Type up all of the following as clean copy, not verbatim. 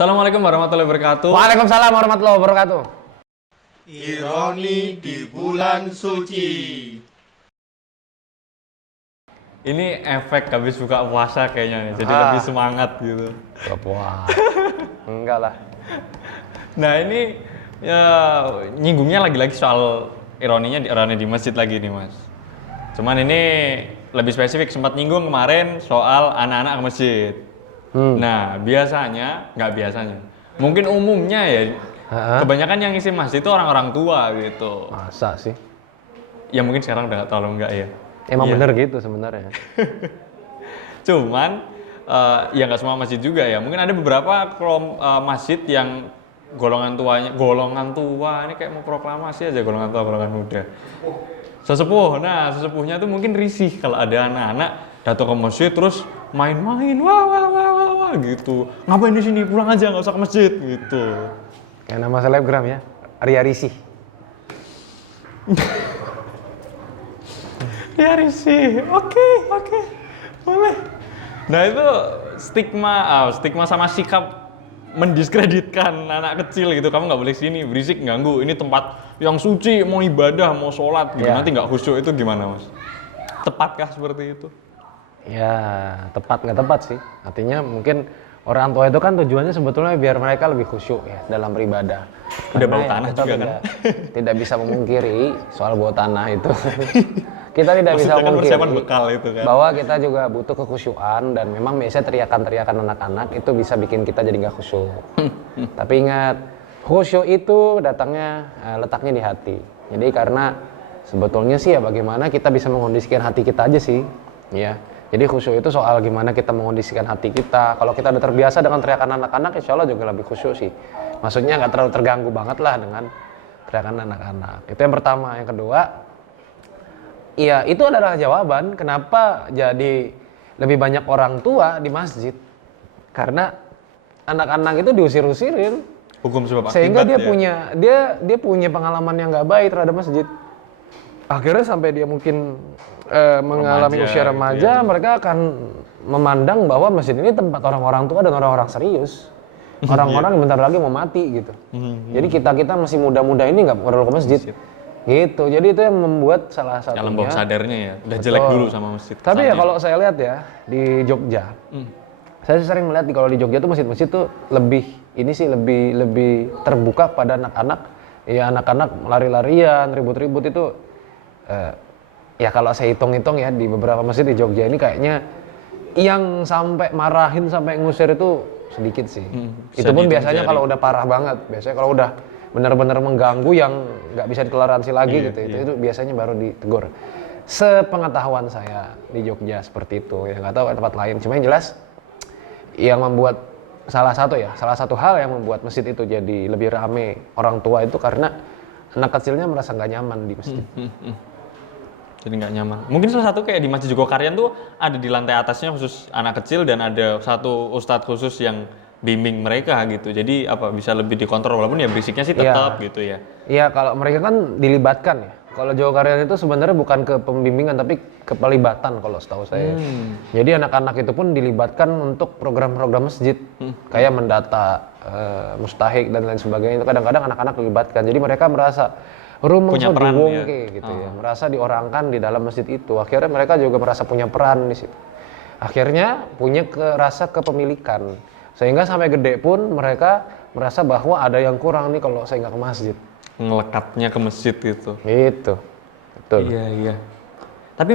Assalamualaikum warahmatullahi wabarakatuh. Waalaikumsalam warahmatullahi wabarakatuh. Ironi di bulan suci. Ini efek habis buka puasa kayaknya nih, jadi lebih semangat gitu. Wah, enggak lah. Nah ini ya, nyinggungnya lagi-lagi soal ironi di masjid lagi nih mas. Cuman ini lebih spesifik, sempat nyinggung kemarin soal anak-anak ke masjid. Nah nggak biasanya, mungkin umumnya ya, kebanyakan yang ngisi masjid itu orang-orang tua gitu. Masa sih? Ya mungkin sekarang udah terlalu enggak ya. Emang Iya. bener gitu sebenarnya. Cuman ya nggak semua masjid juga ya. Mungkin ada beberapa masjid yang golongan tua ini kayak mau proklamasi aja, golongan tua, golongan muda. Sesepuhnya tuh mungkin risih kalau ada anak-anak datang ke masjid terus main-main, wah gitu. Ngapain di sini? Pulang aja, nggak usah ke masjid gitu. Kayak nama selebgram ya, Ria Risih. Ya risih, oke, boleh. Nah itu stigma sama sikap mendiskreditkan anak kecil gitu. Kamu nggak boleh sini, berisik, ganggu. Ini tempat yang suci, mau ibadah, mau sholat gitu. Ya. Nanti nggak khusyuk, itu gimana mas? Tepatkah seperti itu? Ya, tepat nggak tepat sih. Artinya mungkin orang tua itu kan tujuannya sebetulnya biar mereka lebih khusyuk ya dalam beribadah. Udah Karena bau ya tanah kita juga kan? tidak bisa memungkiri soal bau tanah itu. Kita tidak bisa Maksudnya kan persiapan memungkiri bekal itu kan? bahwa kita juga butuh kekhusyuan dan memang biasanya teriakan-teriakan anak-anak itu bisa bikin kita jadi nggak khusyuk. Tapi ingat, khusyuk itu letaknya di hati. Jadi karena sebetulnya sih ya bagaimana kita bisa mengondisikan hati kita aja sih, ya. Jadi khusyuk itu soal gimana kita mengondisikan hati kita. Kalau kita udah terbiasa dengan teriakan anak-anak, insya Allah juga lebih khusyuk sih. Maksudnya nggak terlalu terganggu banget lah dengan teriakan anak-anak. Itu yang pertama. Yang kedua, iya itu adalah jawaban kenapa jadi lebih banyak orang tua di masjid. Karena anak-anak itu diusir-usirin. Hukum sebab akibat Sehingga ya? dia punya pengalaman yang nggak baik terhadap masjid. Akhirnya sampai dia mungkin mengalami usia remaja, gitu ya. mereka akan memandang bahwa masjid ini tempat orang-orang tua dan orang-orang serius. Orang-orang yang bentar lagi mau mati gitu. Jadi kita masih muda-muda ini nggak perlu ke masjid. Gitu. Jadi itu yang membuat salah satunya. Alam bawah sadarnya ya, udah jelek dulu sama masjid. Tapi ya kesannya. kalau saya lihat ya di Jogja, saya sering melihat kalau di Jogja tuh masjid-masjid tuh lebih terbuka pada anak-anak. Ya anak-anak lari-larian, ribut-ribut itu. Ya kalau saya hitung-hitung ya di beberapa masjid di Jogja ini kayaknya yang sampai marahin sampai ngusir itu sedikit sih. Itu pun biasanya kalau udah parah banget. Biasanya kalau udah benar-benar mengganggu yang nggak bisa ditoleransi lagi gitu. Itu biasanya baru ditegur. Sepengetahuan saya di Jogja seperti itu. Ya nggak tahu tempat lain. Cuma yang jelas yang membuat salah satu hal yang membuat masjid itu jadi lebih rame orang tua itu karena anak kecilnya merasa nggak nyaman di masjid. Jadi nggak nyaman. Mungkin salah satu kayak di Masjid Jogokarian tuh ada di lantai atasnya khusus anak kecil dan ada satu ustadz khusus yang bimbing mereka gitu. Jadi bisa lebih dikontrol walaupun ya berisiknya sih tetap gitu ya. Iya, kalau mereka kan dilibatkan ya. Kalau Jogokarian itu sebenarnya bukan ke pembimbingan tapi ke pelibatan kalau setahu saya. Jadi anak-anak itu pun dilibatkan untuk program-program masjid kayak mendata mustahik dan lain sebagainya. Itu kadang-kadang anak-anak dilibatkan. Jadi mereka merasa Punya peran ya. gitu ya. Merasa diorangkan di dalam masjid itu. Akhirnya mereka juga merasa punya peran di situ. Akhirnya punya rasa kepemilikan. Sehingga sampai gede pun mereka merasa bahwa ada yang kurang nih kalau saya nggak ke masjid. Ngelekatnya ke masjid gitu. Gitu. Betul. Iya. Tapi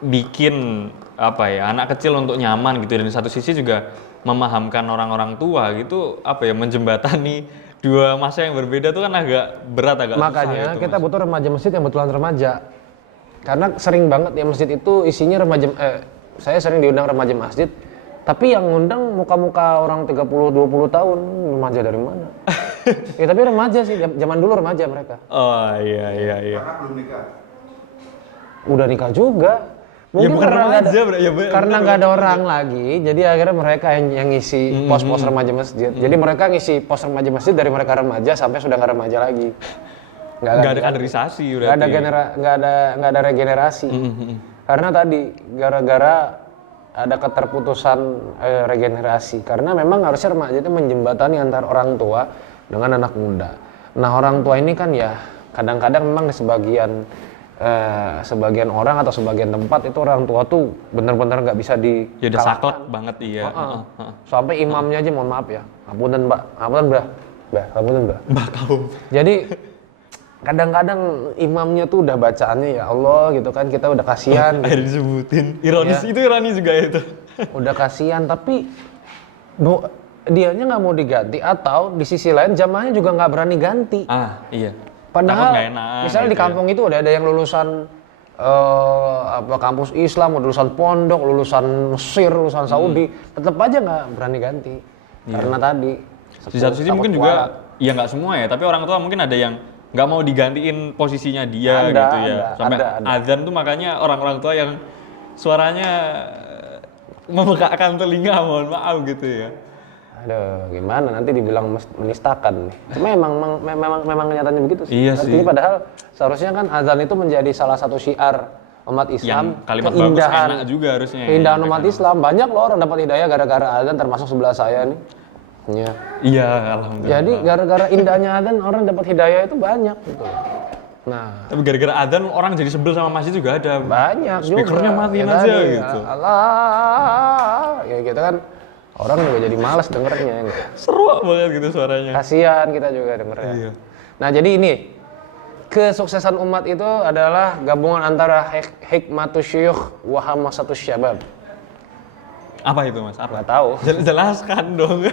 bikin anak kecil untuk nyaman gitu, dan di satu sisi juga memahamkan orang-orang tua gitu, menjembatani dua masa yang berbeda tuh kan agak berat, agak susah. Makanya gitu, kita Mas. butuh remaja masjid yang betulan remaja. Karena sering banget ya masjid itu isinya remaja. Saya sering diundang remaja masjid, tapi yang ngundang muka-muka orang 30-20 tahun, remaja dari mana? Ya tapi remaja sih, zaman dulu remaja mereka. Oh iya. Karena belum nikah. Udah nikah juga. Mungkin bukan karena nggak remaja, karena nggak ada orang lagi, jadi akhirnya mereka yang ngisi pos-pos remaja masjid. Jadi mereka ngisi pos remaja masjid dari mereka remaja sampai sudah nggak remaja lagi. Nggak ada kaderisasi berarti. Nggak ada regenerasi. Karena tadi gara-gara ada keterputusan regenerasi karena memang harusnya remaja itu menjembatani antara orang tua dengan anak muda. Nah orang tua ini kan ya kadang-kadang memang di sebagian orang atau sebagian tempat itu orang tua tuh benar-benar nggak bisa Ya udah saklek banget iya. Sampai imamnya aja mohon maaf ya, ngapunten mbak, ngapunten mbak. Mbak kaum. Jadi kadang-kadang imamnya tuh udah bacaannya ya Allah gitu kan, kita udah kasihan. Akhirnya disebutin. Ironis Ya. itu ironis juga itu. Udah kasihan tapi dianya nggak mau diganti atau di sisi lain jamaahnya juga nggak berani ganti. Ah iya. Padahal Takut nggak enak, misalnya gitu di kampung itu udah ada yang lulusan kampus Islam, lulusan pondok, lulusan Mesir, lulusan Saudi, tetap aja nggak berani ganti karena tadi. Di satu sisi takut mungkin kualat. juga, ya nggak semua ya, tapi orang tua mungkin ada yang nggak mau digantiin posisinya dia Ada, gitu ya. Sampai ada. azan tuh makanya orang-orang tua yang suaranya memekakkan telinga, mohon maaf gitu ya. Aduh, gimana nanti dibilang menistakan nih. Cuma memang kenyataannya begitu sih. Iya Artinya sih. padahal seharusnya kan azan itu menjadi salah satu syiar umat Yang Islam, kalimat bagus enak juga harusnya. ya. keindahan umat Islam. Banyak loh orang dapat hidayah gara-gara azan, termasuk sebelah saya nih. Ya. Iya, alhamdulillah. Jadi gara-gara indahnya azan orang dapat hidayah itu banyak gitu. Nah, Tapi gara-gara adzan orang jadi sebel sama masjid juga ada. banyak juga. Speakernya matiin aja tadi, gitu. Allah, ya gitu kan. Orang juga jadi malas dengernya. Ya nggak? Seru banget gitu suaranya. Kasihan kita juga dengernya. Iya. Nah, jadi ini kesuksesan umat itu adalah gabungan antara hikmatus syuyukh wa hamasatus syabab. Apa itu mas? Apa? Nggak tahu. Jelaskan dong.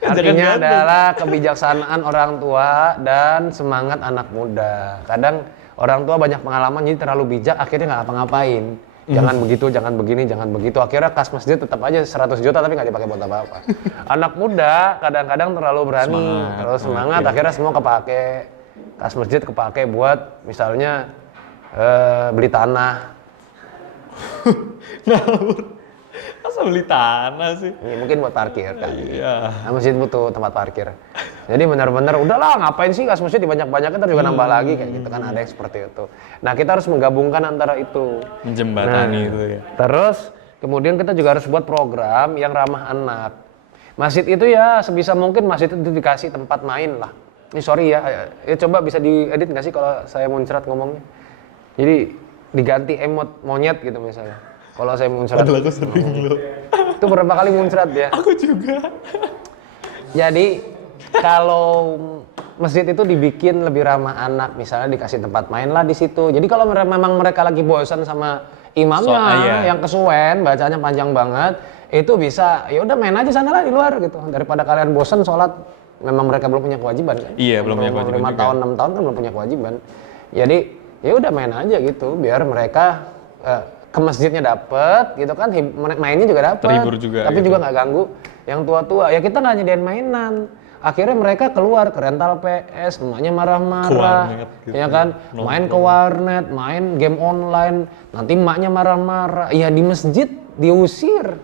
Artinya Jangan adalah kebijaksanaan orang tua dan semangat anak muda. Kadang orang tua banyak pengalaman jadi terlalu bijak akhirnya nggak ngapa-ngapain. Jangan begitu, jangan begini, jangan begitu. Akhirnya kas masjid tetap aja 100 juta tapi nggak dipakai buat apa-apa. Anak muda kadang-kadang terlalu berani, terlalu semangat, akhirnya semua kepake. Kas masjid kepake buat misalnya beli tanah. Masa beli tanah sih? Ini mungkin buat parkir kan. Iya. Nah, masjid butuh tempat parkir. Jadi benar-benar udahlah ngapain sih kas masjid dibanyak-banyakin ntar juga nambah lagi kayak gitu kan, ada yang seperti itu. Nah, kita harus menggabungkan antara itu. Menjembatani itu ya. Terus kemudian kita juga harus buat program yang ramah anak. Masjid itu ya sebisa mungkin masjid itu dikasih tempat main lah. Ini sorry ya coba bisa diedit nggak sih kalau saya muncrat ngomongnya. Jadi diganti emot monyet gitu misalnya. Kalau saya muncrat. Padahal aku sering loh. Itu berapa kali muncrat ya? Aku juga. Jadi kalau masjid itu dibikin lebih ramah anak, misalnya dikasih tempat main lah di situ. Jadi kalau memang mereka lagi bosan sama imamnya iya. yang kesuwen, bacanya panjang banget, itu bisa ya udah main aja sana lah di luar gitu. Daripada kalian bosan sholat, memang mereka belum punya kewajiban kan? Iya, belum punya kewajiban 5 juga. tahun, 6 tahun kan belum punya kewajiban. Jadi ya udah main aja gitu, biar mereka ke masjidnya dapet gitu kan, mainnya juga dapet. Terhibur juga Tapi gitu. juga nggak ganggu yang tua-tua. Ya kita nggak nyediain mainan. Akhirnya mereka keluar ke rental PS, emaknya marah-marah, Ke warnet gitu. ya kan? Main ke warnet, main game online, nanti emaknya marah-marah. Ya di masjid diusir,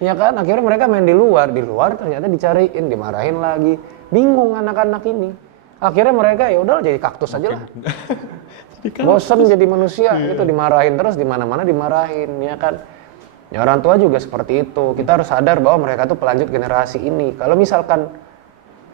ya kan? Akhirnya mereka main di luar ternyata dicariin, dimarahin lagi. Bingung anak-anak ini. Akhirnya mereka ya udah jadi kaktus aja lah. Bosen jadi manusia, itu dimarahin terus di mana-mana dimarahin, ya kan? Ya orang tua juga seperti itu. Kita harus sadar bahwa mereka tuh pelanjut generasi ini. Kalau misalkan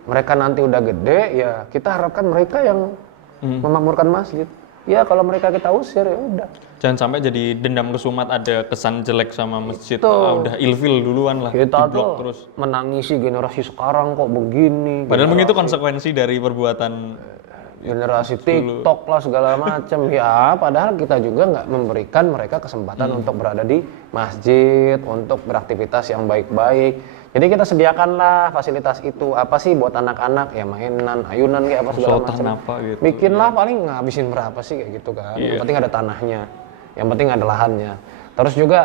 mereka nanti udah gede, ya kita harapkan mereka yang memakmurkan masjid. Ya kalau mereka kita usir ya udah. Jangan sampai jadi dendam kesumat ada kesan jelek sama masjid. Itu. Udah ilfil duluan lah. Kita diblok tuh terus. menangisi generasi sekarang kok begini. Padahal begitu konsekuensi dari perbuatan. Generasi TikTok lah segala macam. Ya padahal kita juga nggak memberikan mereka kesempatan untuk berada di masjid, untuk beraktivitas yang baik-baik. Jadi kita sediakanlah fasilitas itu. Apa sih buat anak-anak ya, mainan, ayunan kayak apa segala Sultan macam. apa gitu. Bikinlah paling ngabisin berapa sih kayak gitu kan. Yang Iya. penting ada tanahnya. Yang penting ada lahannya. Terus juga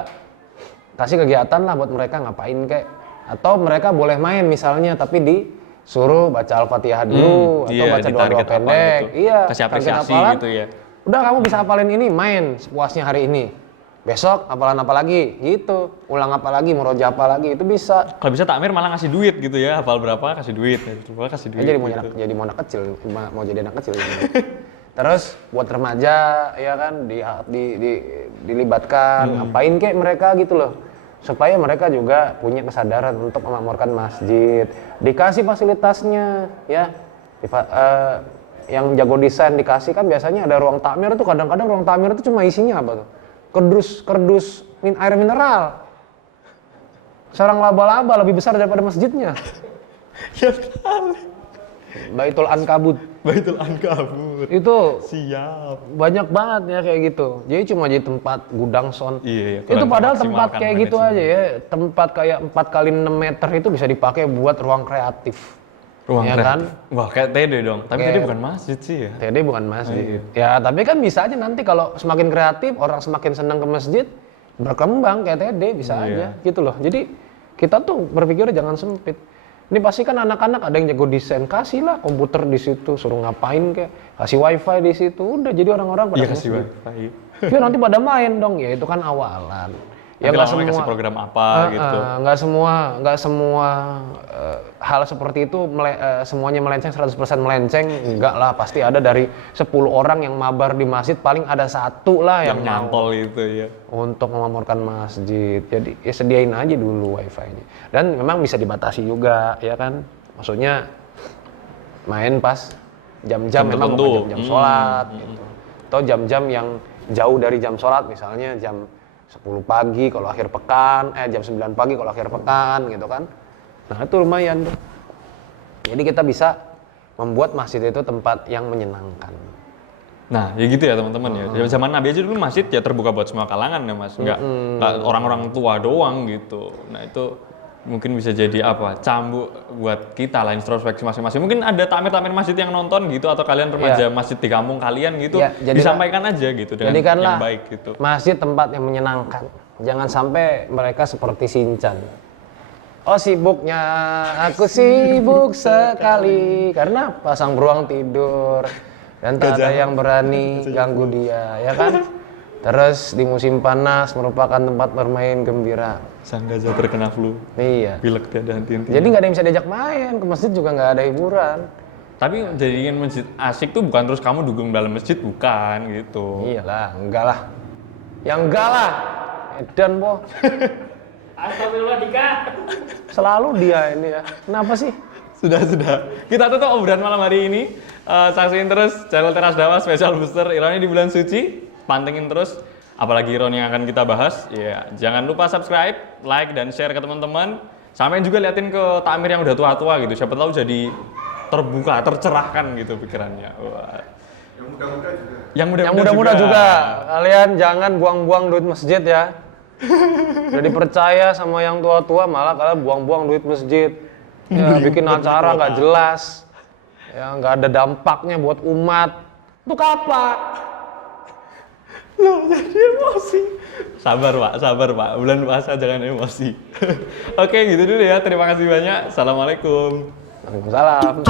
kasih kegiatan lah buat mereka ngapain kayak, atau mereka boleh main misalnya tapi disuruh baca Al-Fatihah dulu atau iya, baca doa-doa ditarget apa pendek. gitu. Iya, Kasih target apresiasi hafalan. gitu ya. Udah kamu bisa hafalin ini, main sepuasnya hari ini. Besok hafalan apa lagi? Gitu. Ulang apa lagi, murojaah apa lagi, itu bisa. Kalau bisa takmir malah ngasih duit gitu ya. Hafal berapa kasih duit. Hafal kasih duit. Jadi gitu. jadi mau anak kecil, mau jadi anak kecil. Terus buat remaja ya kan dilibatkan, ngapain kayak mereka gitu loh. supaya mereka juga punya kesadaran untuk memakmurkan masjid, dikasih fasilitasnya ya. Yang jago desain dikasih kan biasanya ada ruang takmir tuh, kadang-kadang ruang takmir itu cuma isinya apa tuh? Kerdus air mineral. Sarang laba-laba lebih besar daripada masjidnya. Ya kali. Baitul Ankabut. Baitul Ankabut. Itu Siap. banyak banget ya kayak gitu. Jadi cuma jadi tempat gudang sound. Iya, Itu kurang padahal tempat memaksimalkan kayak gitu manajemen. aja ya. Tempat kayak 4 kali 6 meter itu bisa dipakai buat ruang kreatif. Ruang ya kreatif. kan? Wah, kayak TD dong. Tapi Kayak- TD bukan masjid sih ya. TD bukan masjid. Iya. Ya, tapi kan bisa aja nanti kalau semakin kreatif, orang semakin senang ke masjid, berkembang kayak TD bisa Iya. aja gitu loh. Jadi kita tuh berpikir jangan sempit. Ini pasti kan anak-anak ada yang jago desain, kasihlah komputer di situ, suruh ngapain kayak, kasih wifi di situ, udah jadi orang-orang pada Iya ke kasih masjid. wifi. Ya nanti pada main dong, ya itu kan awalan. Ya Nanti nggak lama-lama kasih program apa gitu. nggak semua hal seperti itu semuanya melenceng 100% melenceng, enggak lah, pasti ada dari 10 orang yang mabar di masjid paling ada satu lah Yang yang mau nyantol itu ya. untuk memakmurkan masjid. Jadi ya sediain aja dulu wifi-nya. Dan memang bisa dibatasi juga ya kan. Maksudnya main pas jam-jam Jam memang tertentu. bukan jam-jam sholat gitu. Atau jam-jam yang jauh dari jam sholat, misalnya jam 10 pagi kalau akhir pekan, jam 9 pagi kalau akhir pekan gitu kan. Nah itu lumayan tuh. Jadi kita bisa membuat masjid itu tempat yang menyenangkan. Nah, ya gitu ya teman-teman ya. Ya, zaman Nabi aja dulu masjid ya terbuka buat semua kalangan ya Mas. Nggak orang-orang tua doang gitu. Nah itu mungkin bisa jadi apa? Cambuk buat kita lah, introspeksi masing-masing. Mungkin ada takmir-takmir masjid yang nonton gitu, atau kalian remaja masjid di kampung kalian gitu, Ya, disampaikan aja gitu dengan Jadikanlah yang baik gitu. masjid tempat yang menyenangkan. Jangan sampai mereka seperti Shinchan. Oh sibuknya, aku sibuk sekali karena pasang beruang tidur dan tak ada yang berani ganggu dia, ya kan? Terus di musim panas merupakan tempat bermain gembira. Sang gajah terkena flu, Iya. pilek tiada henti-henti. Jadi nggak ada yang bisa diajak main ke masjid, juga nggak ada hiburan. Tapi jadikan masjid asik tuh bukan terus kamu dukung dalam masjid, bukan gitu. Iyalah, enggak lah. Ya enggak lah. Edan po. Astagfirullah Dika. Selalu dia ini ya. Kenapa sih? Sudah. Kita tutup obrolan malam hari ini. Saksiin terus channel Teras Dakwah spesial booster Ironi di bulan suci. Pantengin terus apalagi Ironi yang akan kita bahas. Ya, jangan lupa subscribe, like dan share ke teman-teman. Sampai juga liatin ke takmir yang udah tua-tua gitu. Siapa tahu jadi terbuka, tercerahkan gitu pikirannya. Wah. Yang muda-muda juga. Yang Yang muda-muda juga. Kalian jangan buang-buang duit masjid ya. Udah dipercaya sama yang tua-tua, malah kalian buang-buang duit masjid. Ya, bikin acara nggak jelas. Ya, nggak ada dampaknya buat umat. Untuk apa? Loh, jadi emosi. Sabar Pak. Bulan puasa jangan emosi. Oke, gitu dulu ya. Terima kasih banyak. Assalamualaikum. Waalaikumsalam.